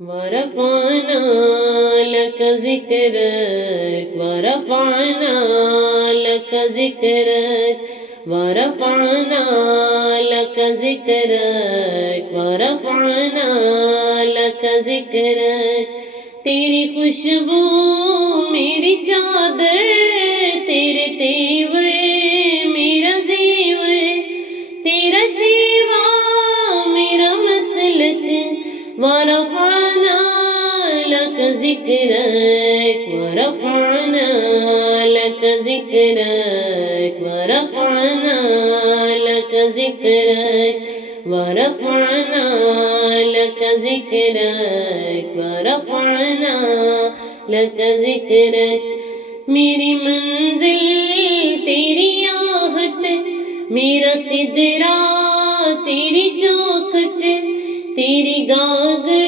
ورفعنا لك ذكرك ورفعنا لك ذكرك ورفعنا لك ذكرك ورفعنا لك ذكرك تیری خوشبو میری چادر تیرے تیور میرا زیور تیرا شیوا میرا مسلک ورفعنا لك ذكرك ورفعنا لك ذكرك ورفعنا لك ذكرك ورفعنا لك ذكرك ورفعنا لك ذكرك میری منزل تیری آہٹ میرا سدرا تیری چوکھٹ تیری گاگر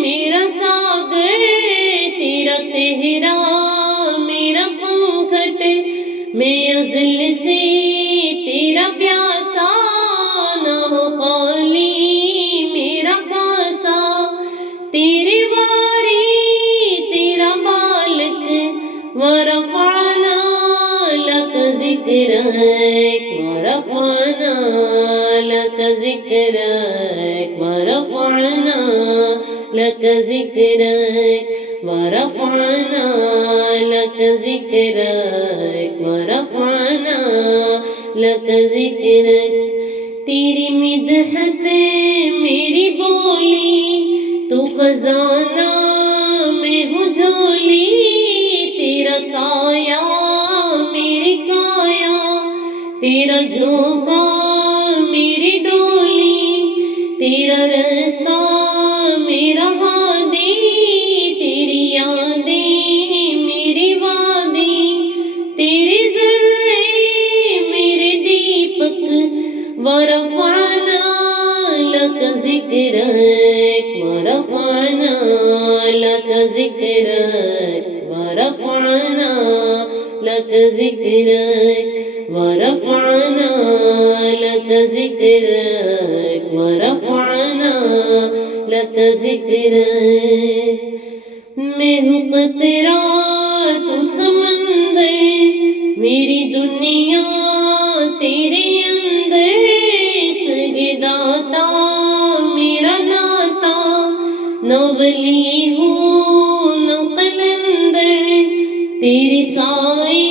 میرا ساگر تیرا صحرا میرا پنکھٹ میں ازل سے تیرا پیاسا نہ ہو خالی میرا کاسا تیری واری تیرا بالک ورفعنا لك ذكرك ورفعنا لك ذكرك ورفعنا لك ذكرك ورفعنا لك ذكرك ورفعنا لك ذكرك تیری مدحت میری بولی تو خزانہ میں ہو جھولی تیرا سایہ میری کایا تیرا جھونکا میری ڈولی تیرا رستہ میرا ہادی تیری یادیں میری وادی تیری ذرے میرے دیپک ورفعنا لك ذكرك ورفعنا لك ذكرك ورفعنا لك ذكرك ورفعنا لك ذكرك ورفعنا لك ذكرك میں ہوں قطرہ تو سمندر میری دنیا تیرے اندر سگے داتا میرا ناتا نہ ولی ہوں نہ قلندر تیرے سائے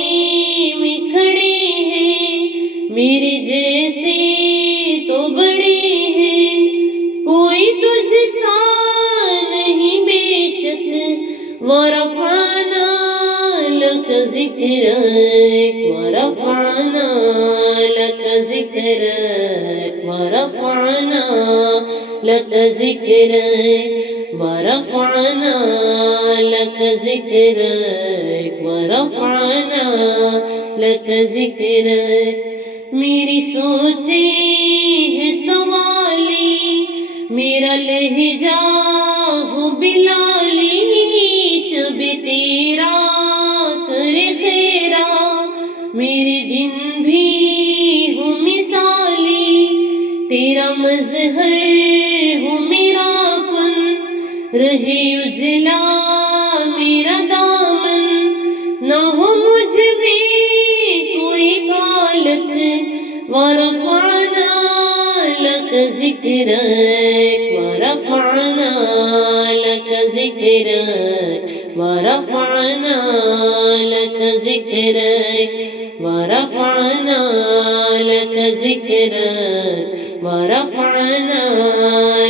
میں کھڑے ہیں میرے جیسے تو بڑے ہیں کوئی تجھ سا نہیں بے شک ورفعنا لك ذكرك ورفعنا لك ذكرك ورفعنا لك ذكرك ورفعنا لك ذكرك ورفعنا لك ذكرك میری سوچیں ہے سوالی میرا لہجہ ہو بلالی شب تیرا کرے خیرا میرے دن بھی ہو مثالی تیرا مظہر ہو میرا فن رہے اجلا میرا دامن نہ ہو مجھ میں کوئی غالت ورفعنا لك ذكرك ورفعنا لك ذكرك ورفعنا لك ذكرك ورفعنا لك ذكرك ورفعنا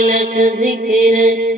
لك ذكرك